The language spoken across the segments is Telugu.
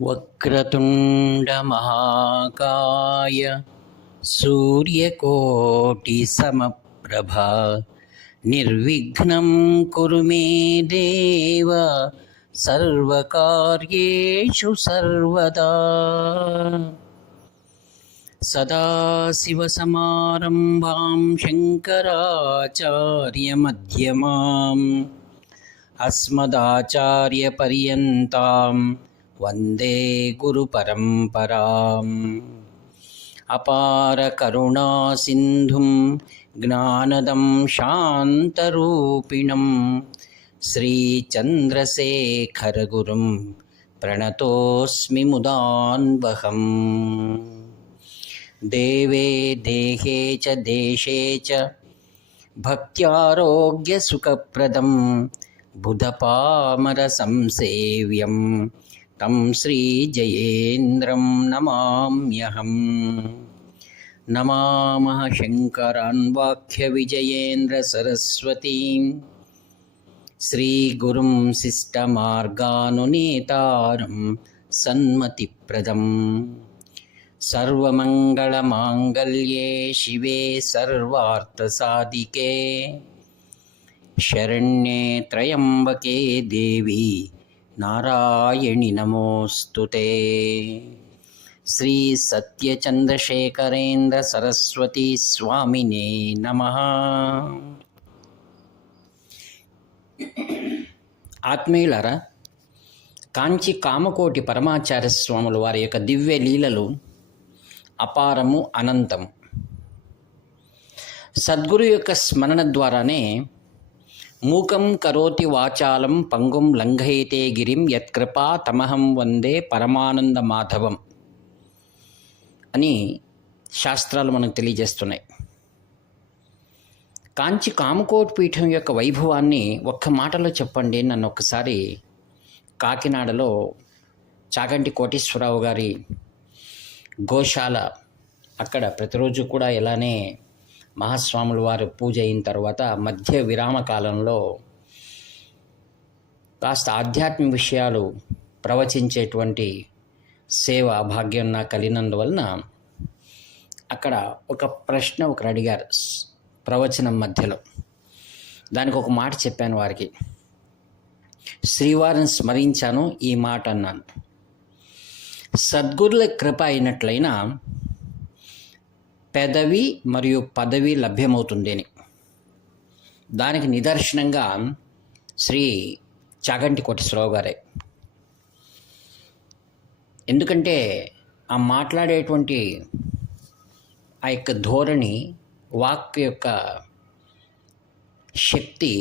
वक्रतुण्डमहाकाय सूर्यकोटिसमप्रभा निर्विघ्नं कुरु मे देव सर्वकार्येषु सर्वदा। सदाशिवसमारम्भां शङ्कराचार्यमध्यमाम् अस्मदाचार्यपर्यन्तां वन्दे गुरुपरम्पराम्। अपारकरुणासिन्धुं ज्ञानदं शान्तरूपिणं श्रीचन्द्रशेखरगुरुं प्रणतोऽस्मि मुदान्वहम्। देवे देहे च देशे च भक्त्यारोग्यसुखप्रदं बुधपामरसंसेव्यं तं श्रीजयेन्द्रं नमाम्यहम्। नमामः शङ्करान् वाक्यविजयेन्द्रसरस्वतीं श्रीगुरुं शिष्टमार्गानुनेतारं सन्मतिप्रदम्। सर्वमङ्गलमाङ्गल्ये शिवे सर्वार्थसाधिके शरण्ये त्र्यम्बके देवी नारायणि नमोऽस्तुते। श्री सत्यचन्द्रशेखरेन्द्र सरस्वती स्वामिने नमः। ఆత్మీయులారా, కాంచి కామకోటి పరమాచార్య స్వాముల వారి యొక్క దివ్య లీలలు అపారము, అనంతం. సద్గురు యొక్క స్మరణ ద్వారానే మూకం కరోతి వాచాలం పంగుం లంఘయతే గిరిం యత్కృపా తమహం వందే పరమానంద మాధవం అని శాస్త్రాలు మనకు తెలియజేస్తున్నాయి. కాంచి కామకోటి పీఠం యొక్క వైభవాన్ని ఒక్క మాటలో చెప్పండి. నన్ను ఒక్కసారి కాకినాడలో చాగంటి కోటేశ్వరరావు గారి గోశాల, అక్కడ ప్రతిరోజు కూడా ఇలానే మహాస్వాముల వారు పూజ అయిన తర్వాత మధ్య విరామ కాలంలో కాస్త ఆధ్యాత్మిక విషయాలు ప్రవచించేటువంటి సేవ భాగ్యం నాకు కలిగినందువలన అక్కడ ఒక ప్రశ్న ఒకరు అడిగారు ప్రవచనం మధ్యలో. దానికి ఒక మాట చెప్పాను వారికి. శ్రీవారిని స్మరించాను, ఈ మాట అన్నాను. సద్గురుల కృప అయినట్లయినా పెదవి మరియు పదవి లభ్యమవుతుంది అని. దానికి నిదర్శనంగా శ్రీ చాగంటి కోటేశ్వరరావు గారే. ఎందుకంటే ఆ మాట్లాడేటువంటి ఆ యొక్క ధోరణి, వాక్ యొక్క శక్తి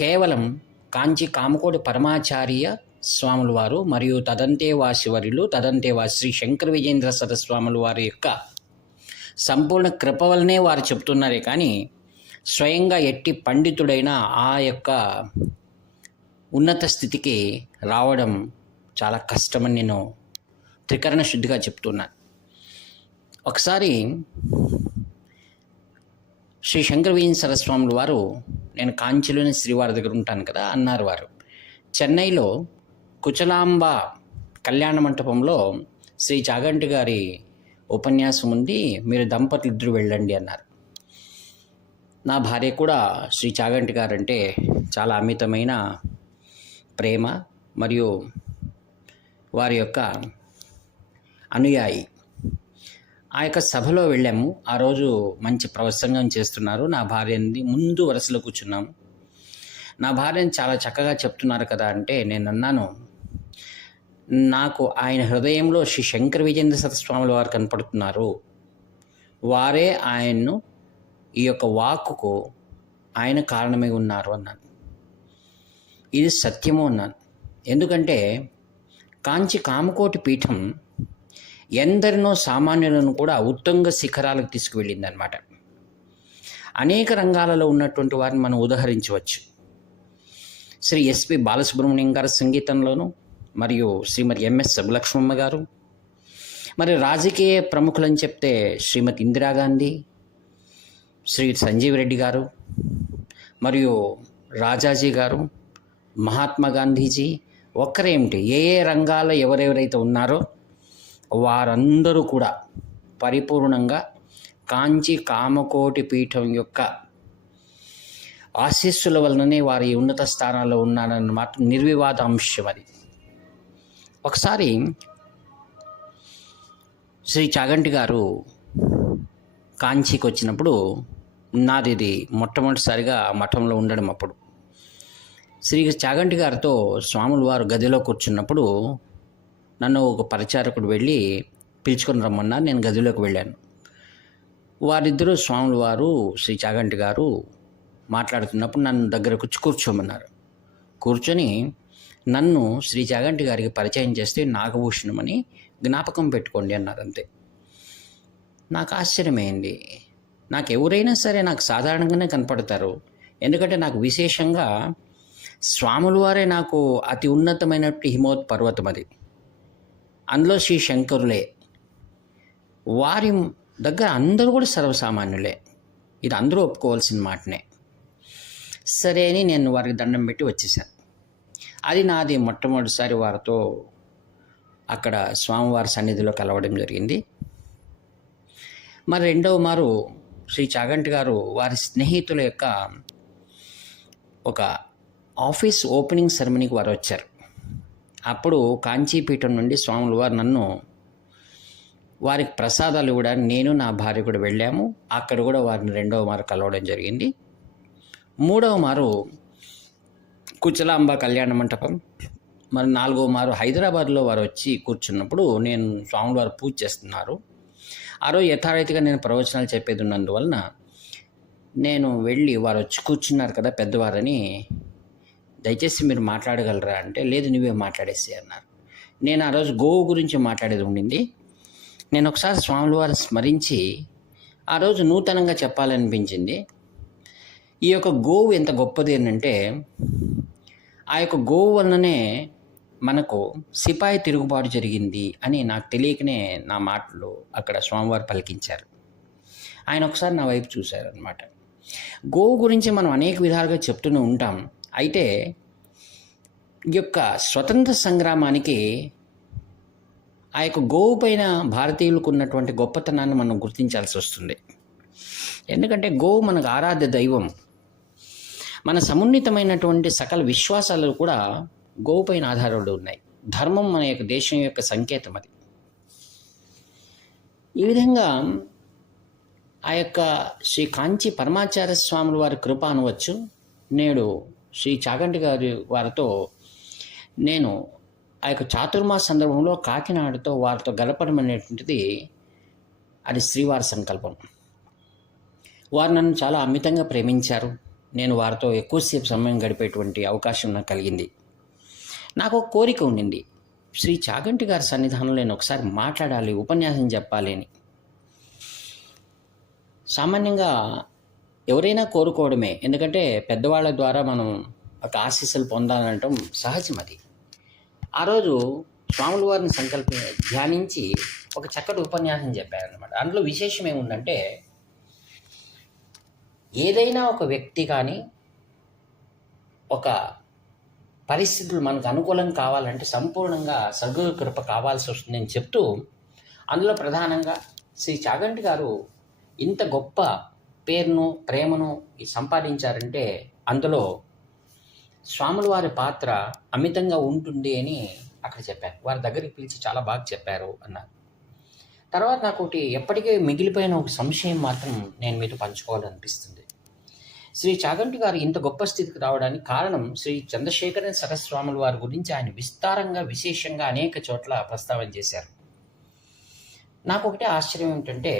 కేవలం కాంచి కామకోటి పరమాచార్య స్వాముల వారు మరియు తదంతేవాసివర్యులు శ్రీ శంకర విజయేంద్ర సరస్వాముల వారి యొక్క సంపూర్ణ కృప వలనే వారు చెప్తున్నారే కానీ స్వయంగా ఎట్టి పండితుడైన ఆ యొక్క ఉన్నత స్థితికి రావడం చాలా కష్టమని నేను త్రికరణ శుద్ధిగా చెప్తున్నాను. ఒకసారి శ్రీ శంకర విజయేంద్ర సరస్వాముల వారు, నేను కాంచిలోని శ్రీవారి దగ్గర ఉంటాను కదా అన్నారు వారు. చెన్నైలో కుచలాంబ కళ్యాణ మంటపంలో శ్రీ చాగంటి గారి ఉపన్యాసం ఉంది, మీరు దంపతులు ఇద్దరు వెళ్ళండి అన్నారు. నా భార్య కూడా శ్రీ చాగంటి గారంటే చాలా అమితమైన ప్రేమ మరియు వారి యొక్క అనుయాయి. ఆ యొక్క సభలో వెళ్ళాము. ఆ రోజు మంచి ప్రసంగం చేస్తున్నారు. నా భార్యని ముందు వరుసలో కూర్చున్నాము. నా భార్యని చాలా చక్కగా చెప్తున్నారు కదా అంటే నేను అన్నాను, నాకు ఆయన హృదయంలో శ్రీ శంకర విజయేంద్ర సరస్వాముల వారు కనపడుతున్నారు. వారే ఆయన్ను ఈ యొక్క వాక్కుకు ఆయన కారణమై ఉన్నారు అన్నాను. ఇది సత్యము అన్నాను. ఎందుకంటే కాంచి కామకోటి పీఠం ఎందరినో సామాన్యులను కూడా ఉత్తుంగ శిఖరాలకు తీసుకువెళ్ళిందనమాట. అనేక రంగాలలో ఉన్నటువంటి వారిని మనం ఉదహరించవచ్చు. శ్రీ ఎస్పి బాలసుబ్రహ్మణ్యం గారి సంగీతంలోనూ, మరియు శ్రీమతి ఎంఎస్ సుబ్బలక్ష్మమ్మ గారు, మరి రాజకీయ ప్రముఖులని చెప్తే శ్రీమతి ఇందిరాగాంధీ, శ్రీ సంజీవ్ రెడ్డి గారు, మరియు రాజాజీ గారు, మహాత్మా గాంధీజీ, ఒక్కరేమిటి, ఏ ఏ రంగాల్లో ఎవరెవరైతే ఉన్నారో వారందరూ కూడా పరిపూర్ణంగా కాంచి కామకోటి పీఠం యొక్క ఆశీస్సుల వలననే వారి ఉన్నత స్థానాల్లో ఉన్నారన్నమాట నిర్వివాద అంశం అది. ఒకసారి శ్రీ చాగంటి గారు కాంచీకి వచ్చినప్పుడు, నాది ఇది మొట్టమొదటిసారిగా మఠంలో ఉండడం. అప్పుడు శ్రీ చాగంటి గారితో స్వాములు వారు గదిలో కూర్చున్నప్పుడు నన్ను ఒక పరిచారకుడు వెళ్ళి పిలుచుకొని రమ్మన్నారు. నేను గదిలోకి వెళ్ళాను. వారిద్దరూ స్వాములు వారు శ్రీ చాగంటి గారు మాట్లాడుతున్నప్పుడు నన్ను దగ్గర కూర్చోమన్నారు. కూర్చొని నన్ను శ్రీ చాగంటి గారికి పరిచయం చేస్తే నాగభూషణం అని జ్ఞాపకం పెట్టుకోండి అన్నారు. అంతే. నాకు ఆశ్చర్యమైంది. నాకు ఎవరైనా సరే నాకు సాధారణంగానే కనపడతారు. ఎందుకంటే నాకు విశేషంగా స్వాములు వారే నాకు అతి ఉన్నతమైనటువంటి హిమవత్ పర్వతం అది. అందులో శ్రీ శంకరులే. వారి దగ్గర అందరూ కూడా సర్వసామాన్యులే. ఇది అందరూ ఒప్పుకోవాల్సిన మాటనే. సరే అని నేను వారికి దండం పెట్టి వచ్చేసాను. అది నాది మొట్టమొదటిసారి వారితో అక్కడ స్వామివారి సన్నిధిలో కలవడం జరిగింది. మరి రెండవ మారు శ్రీ చాగంటి గారు వారి స్నేహితుల యొక్క ఒక ఆఫీస్ ఓపెనింగ్ సెరమనీకి వారు వచ్చారు. అప్పుడు కాంచీపీఠం నుండి స్వాములు వారు నన్ను వారికి ప్రసాదాలు ఇవ్వడానికి నేను నా భార్య కూడా వెళ్ళాము. అక్కడ కూడా వారిని రెండవ మారు కలవడం జరిగింది. మూడవ మారు కుచలాంబ కళ్యాణ మంటపం, మరి నాలుగవ మారు హైదరాబాద్లో వారు వచ్చి కూర్చున్నప్పుడు నేను స్వాములు వారు పూజ చేస్తున్నారు. ఆ రోజు యథారీతిగా నేను ప్రవచనాలు చెప్పేది ఉన్నందువలన నేను వెళ్ళి వారు వచ్చి కూర్చున్నారు కదా పెద్దవారని, దయచేసి మీరు మాట్లాడగలరా అంటే, లేదు నువ్వే మాట్లాడేసి అన్నారు. నేను ఆ రోజు గోవు గురించి మాట్లాడేది ఉండింది. నేను ఒకసారి స్వాముల వారు స్మరించి ఆ రోజు నూతనంగా చెప్పాలనిపించింది. ఈ యొక్క గోవు ఎంత గొప్పది అంటే, ఆ యొక్క గోవు వలననే మనకు సిపాయి తిరుగుబాటు జరిగింది అని నాకు తెలియకనే నా మాటలు అక్కడ స్వామివారు పలికించారు. ఆయన ఒకసారి నా వైపు చూశారనమాట. గోవు గురించి మనం అనేక విధాలుగా చెప్తూనే ఉంటాం. అయితే ఈ యొక్క స్వతంత్ర సంగ్రామానికి ఆ యొక్క గోవు పైన భారతీయులకు ఉన్నటువంటి గొప్పతనాన్ని మనం గుర్తించాల్సి వస్తుంది. ఎందుకంటే గోవు మనకు ఆరాధ్య దైవం. మన సమున్నతమైనటువంటి సకల విశ్వాసాలు కూడా గోవు పైన ఆధారపడి ఉన్నాయి. ధర్మం మన యొక్క దేశం యొక్క సంకేతం అది. ఈ విధంగా ఆ యొక్క శ్రీ కాంచి పరమాచార్య స్వాముల వారి కృప అనవచ్చు. నేడు శ్రీ చాగంటి గారి వారితో నేను ఆ యొక్క చాతుర్మాస సందర్భంలో కాకినాడతో వారితో గడపడం అనేటువంటిది అది శ్రీవారి సంకల్పం. వారు నన్ను చాలా అమితంగా ప్రేమించారు. నేను వారితో ఎక్కువసేపు సమయం గడిపేటువంటి అవకాశం నాకు కలిగింది. నాకు ఒక కోరిక ఉండింది, శ్రీ చాగంటి గారి సన్నిధానంలో నేను ఒకసారి మాట్లాడాలి, ఉపన్యాసం చెప్పాలి అని. సామాన్యంగా ఎవరైనా కోరుకోవడమే, ఎందుకంటే పెద్దవాళ్ళ ద్వారా మనం ఒక ఆశీస్సులు పొందాలనటం సహజం. అది ఆ రోజు స్వాముల వారిని ధ్యానించి ఒక చక్కటి ఉపన్యాసం చెప్పారనమాట. అందులో విశేషం ఏముందంటే, ఏదైనా ఒక వ్యక్తి కానీ ఒక పరిస్థితులు మనకు అనుకూలం కావాలంటే సంపూర్ణంగా సద్గురు కృప కావాల్సి వస్తుందని చెప్తూ, అందులో ప్రధానంగా శ్రీ చాగంటి గారు ఇంత గొప్ప పేరును ప్రేమను సంపాదించారంటే అందులో స్వాముల వారి పాత్ర అమితంగా ఉంటుంది అని అక్కడ చెప్పారు. వారి దగ్గరికి పిలిచి చాలా బాగా చెప్పారు అన్నారు. తర్వాత నాకు ఒకటి ఎప్పటికీ మిగిలిపోయిన ఒక సంశయం మాత్రం నేను మీతో పంచుకోవాలనిపిస్తుంది. శ్రీ చాగంటి గారు ఇంత గొప్ప స్థితికి రావడానికి కారణం శ్రీ చంద్రశేఖర సరస్వాముల వారి గురించి ఆయన విస్తారంగా విశేషంగా అనేక చోట్ల ప్రస్తావన చేశారు. నాకు ఒకటే ఆశ్చర్యం ఏంటంటే,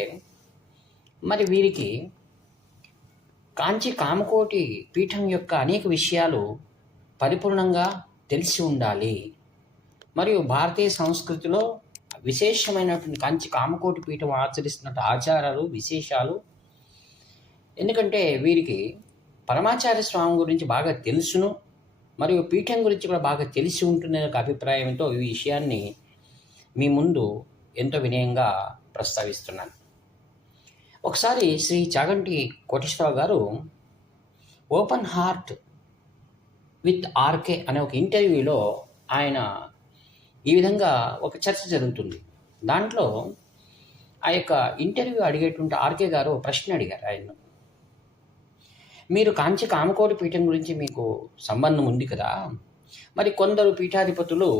మరి వీరికి కాంచి కామకోటి పీఠం యొక్క అనేక విషయాలు పరిపూర్ణంగా తెలిసి ఉండాలి. మరియు భారతీయ సంస్కృతిలో విశేషమైనటువంటి కాంచి కామకోటి పీఠం ఆచరిస్తున్న ఆచారాలు విశేషాలు, ఎందుకంటే వీరికి పరమాచార్య స్వామి గురించి బాగా తెలుసును, మరియు పీఠం గురించి కూడా బాగా తెలిసి ఉంటుందనే ఒక అభిప్రాయంతో ఈ విషయాన్ని మీ ముందు ఎంతో వినయంగా ప్రస్తావిస్తున్నాను. ఒకసారి శ్రీ చాగంటి కోటేశ్వరరావు గారు ఓపెన్ హార్ట్ విత్ ఆర్కే అనే ఒక ఇంటర్వ్యూలో ఆయన ఈ విధంగా ఒక చర్చ జరుగుతుంది. దాంట్లో ఆ యొక్క ఇంటర్వ్యూ అడిగేటువంటి ఆర్కే గారు ప్రశ్న అడిగారు ఆయన్ను. మీరు కాంచి కామకోటి పీఠం గురించి మీకు సంబంధం ఉంది కదా, మరి కొందరు పీఠాధిపతులు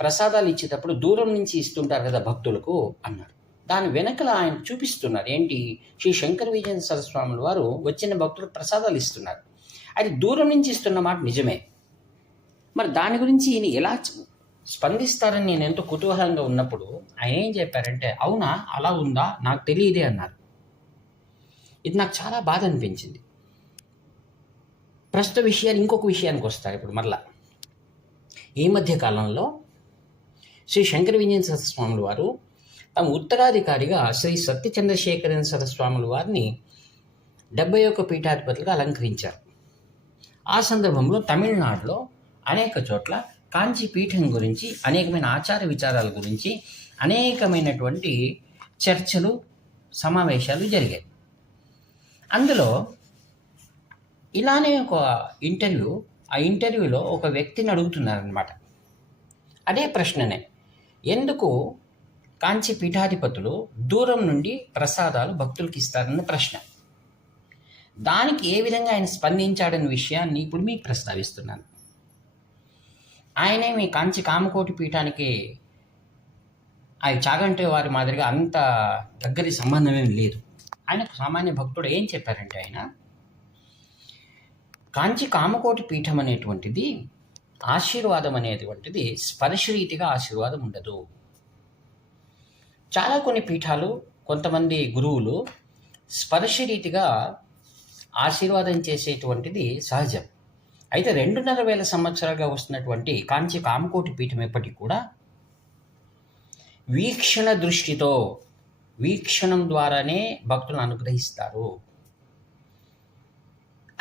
ప్రసాదాలు ఇచ్చేటప్పుడు దూరం నుంచి ఇస్తుంటారు కదా భక్తులకు అన్నారు. దాని వెనకల ఆయన చూపిస్తున్నారు ఏంటి, శ్రీ శంకర విజయ సరస్వాముల వారు వచ్చిన భక్తులకు ప్రసాదాలు ఇస్తున్నారు. అది దూరం నుంచి ఇస్తున్న మాట నిజమే. మరి దాని గురించి ఈయన ఎలా స్పందిస్తారని నేను ఎంతో కుతూహలంగా ఉన్నప్పుడు ఆయన ఏం చెప్పారంటే, అవునా అలా ఉందా నాకు తెలియదే అన్నారు. ఇది నాకు చాలా బాధ అనిపించింది. ప్రస్తుత విషయాలు ఇంకొక విషయానికి వస్తారు ఇప్పుడు మరలా. ఈ మధ్య కాలంలో శ్రీ శంకర విజయ సరస్వాముల వారు తమ ఉత్తరాధికారిగా శ్రీ సత్య చంద్రశేఖర సరస్వాముల వారిని 71 పీఠాధిపతులుగా అలంకరించారు. ఆ సందర్భంలో తమిళనాడులో అనేక చోట్ల కాంచి పీఠం గురించి, అనేకమైన ఆచార విచారాల గురించి అనేకమైనటువంటి చర్చలు, సమావేశాలు జరిగాయి. అందులో ఇలానే ఒక ఇంటర్వ్యూ, ఆ ఇంటర్వ్యూలో ఒక వ్యక్తిని అడుగుతున్నారనమాట. అదే ప్రశ్ననే, ఎందుకు కాంచి పీఠాధిపతులు దూరం నుండి ప్రసాదాలు భక్తులకు ఇస్తారన్న ప్రశ్న. దానికి ఏ విధంగా ఆయన స్పందించాడన్న విషయాన్ని ఇప్పుడు మీకు ప్రస్తావిస్తున్నాను. ఆయనే మీ కాంచి కామకోటి పీఠానికి ఆయన చాగంటి వారి మాదిరిగా అంత దగ్గరి సంబంధం ఏమి లేదు. ఆయనకు సామాన్య భక్తుడు ఏం చెప్పారంటే, ఆయన కాంచి కామకోటి పీఠం అనేటువంటిది ఆశీర్వాదం అనేటువంటిది స్పర్శరీతిగా ఆశీర్వాదం ఉండదు. చాలా కొన్ని పీఠాలు, కొంతమంది గురువులు స్పర్శరీతిగా ఆశీర్వాదం చేసేటువంటిది సహజం. అయితే 2,500 సంవత్సరాలుగా వస్తున్నటువంటి కాంచి కామకోటి పీఠం ఎప్పటికీ కూడా వీక్షణ దృష్టితో, వీక్షణం ద్వారానే భక్తులను అనుగ్రహిస్తారు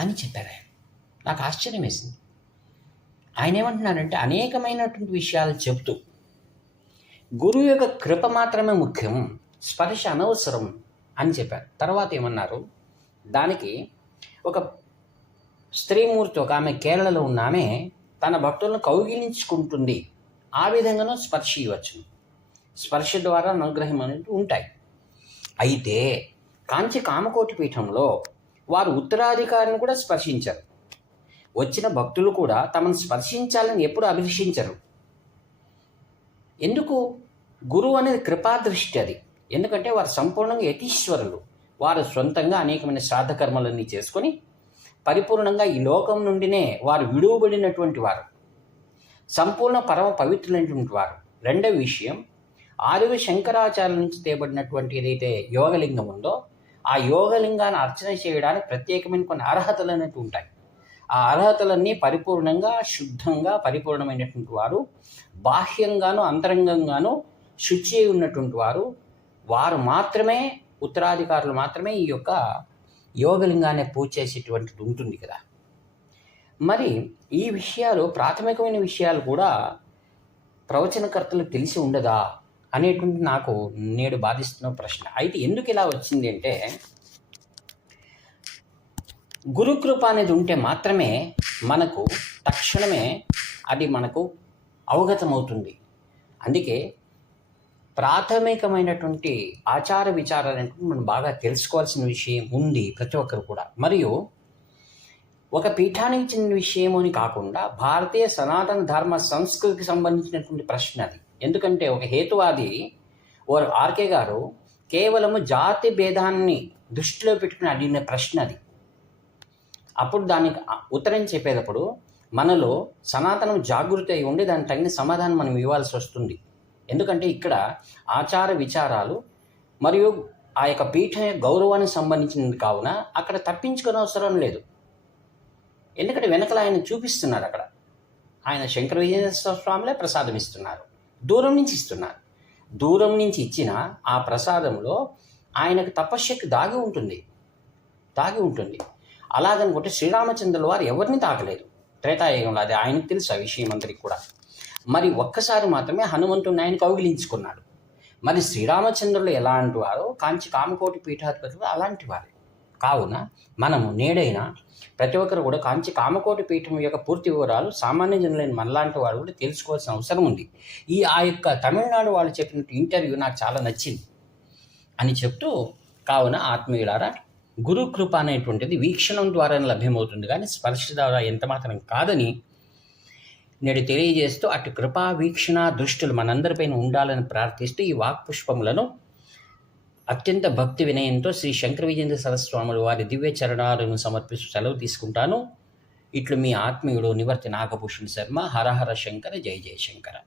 అని చెప్పారు. నాకు ఆశ్చర్యం వేసింది. ఆయన ఏమంటున్నారంటే, అనేకమైనటువంటి విషయాలు చెబుతూ గురువు యొక్క కృప మాత్రమే ముఖ్యం, స్పర్శ అనవసరం అని చెప్పారు. తర్వాత ఏమన్నారు, దానికి ఒక స్త్రీమూర్తి, ఒక ఆమె కేరళలో ఉన్న ఆమె తన భక్తులను కౌగిలించుకుంటుంది, ఆ విధంగానూ స్పర్శ ఇవ్వచ్చు. స్పర్శ ద్వారా అనుగ్రహం అనేది ఉంటాయి. అయితే కాంచి కామకోటి పీఠంలో వారు ఉత్తరాధికారిని కూడా స్పర్శించరు. వచ్చిన భక్తులు కూడా తమను స్పర్శించాలని ఎప్పుడు అభిలషించరు. ఎందుకు? గురువు అనేది కృపాదృష్టి అది. ఎందుకంటే వారు సంపూర్ణంగా యతీశ్వరులు. వారు సొంతంగా అనేకమైన శ్రాద్ధ కర్మలన్నీ చేసుకొని పరిపూర్ణంగా ఈ లోకం నుండినే వారు విడువబడినటువంటి వారు, సంపూర్ణ పరమ పవిత్రులైనటువంటి వారు. రెండవ విషయం, ఆదివ శంకరాచార్యుల నుంచి తేబడినటువంటి ఏదైతే యోగలింగం ఉందో, ఆ యోగలింగాన్ని అర్చన చేయడానికి ప్రత్యేకమైన కొన్ని అర్హతలు అనేవి ఉంటాయి. ఆ అర్హతలన్నీ పరిపూర్ణంగా, శుద్ధంగా, పరిపూర్ణమైనటువంటి వారు, బాహ్యంగాను అంతరంగంగాను శుచి అయి ఉన్నటువంటి వారు, వారు మాత్రమే, ఉత్తరాధికారులు మాత్రమే ఈ యొక్క యోగలింగాన్ని పూజ చేసేటువంటిది ఉంటుంది కదా. మరి ఈ విషయాలు, ప్రాథమికమైన విషయాలు కూడా ప్రవచనకర్తలకు తెలిసి ఉండదా అనేటువంటి నాకు నేడు బాధిస్తున్న ప్రశ్న. అయితే ఎందుకు ఇలా వచ్చింది అంటే, గురుకృప అనేది ఉంటే మాత్రమే మనకు తక్షణమే అది మనకు అవగతమవుతుంది. అందుకే ప్రాథమికమైనటువంటి ఆచార విచారాలు అనేటువంటి మనం బాగా తెలుసుకోవాల్సిన విషయం ఉంది ప్రతి ఒక్కరు కూడా. మరియు ఒక పీఠానికి చెందిన విషయం అని కాకుండా భారతీయ సనాతన ధర్మ సంస్కృతికి సంబంధించినటువంటి ప్రశ్న అది. ఎందుకంటే ఒక హేతువాది ఆర్కే గారు కేవలము జాతి భేదాన్ని దృష్టిలో పెట్టుకుని అడిగిన ప్రశ్న అది. అప్పుడు దానికి ఉత్తరం చెప్పేటప్పుడు మనలో సనాతనం జాగృతి అయి ఉండి దానికి తగిన సమాధానం మనం ఇవ్వాల్సి వస్తుంది. ఎందుకంటే ఇక్కడ ఆచార విచారాలు మరియు ఆ యొక్క పీఠ గౌరవానికి సంబంధించినది కావున అక్కడ తప్పించుకునే అవసరం లేదు. ఎందుకంటే వెనకల ఆయన చూపిస్తున్నారు, అక్కడ ఆయన శంకర విజయేశ్వర స్వామిలే ప్రసాదం ఇస్తున్నారు, దూరం నుంచి ఇస్తున్నారు. దూరం నుంచి ఇచ్చిన ఆ ప్రసాదంలో ఆయనకు తపశ్శక్తి దాగి ఉంటుంది. అలాగనుకుంటే శ్రీరామచంద్రుల వారు ఎవరిని తాకలేదు త్రేతాయుగంలో, అది ఆయనకు తెలుసు ఆ విషయం అందరికీ కూడా. మరి ఒక్కసారి మాత్రమే హనుమంతుడిని ఆయన కౌగిలించుకున్నాడు. మరి శ్రీరామచంద్రులు ఎలాంటి వారో కాంచి కామకోటి పీఠాధిపతులు అలాంటి వారే. కావున మనము నేడైనా ప్రతి ఒక్కరు కూడా కాంచి కామకోటి పీఠం యొక్క పూర్తి వివరాలు సామాన్య జనులైన మనలాంటి వారు కూడా తెలుసుకోవాల్సిన అవసరం ఉంది. ఆ యొక్క తమిళనాడు వాళ్ళు చెప్పినట్టు ఇంటర్వ్యూ నాకు చాలా నచ్చింది అని చెప్తూ, కావున ఆత్మీయులారా, గురు కృప అనేటువంటిది వీక్షణం ద్వారా లభ్యమవుతుంది, కానీ స్పర్శ ద్వారా ఎంత మాత్రం కాదని నేడు తెలియజేస్తూ, అటు కృపా వీక్షణ దృష్టిలు మనందరిపైన ఉండాలని ప్రార్థిస్తూ ఈ వాక్పుష్పములను అత్యంత భక్తి వినయంతో శ్రీ శంకర విజయేంద్ర సరస్వాములు వారి దివ్య చరణాలను సమర్పిస్తూ సెలవు తీసుకుంటాను. ఇట్లు మీ ఆత్మీయుడు నివర్తి నాగభూషణ్ శర్మ. హరహర శంకర, జయ జయశంకర.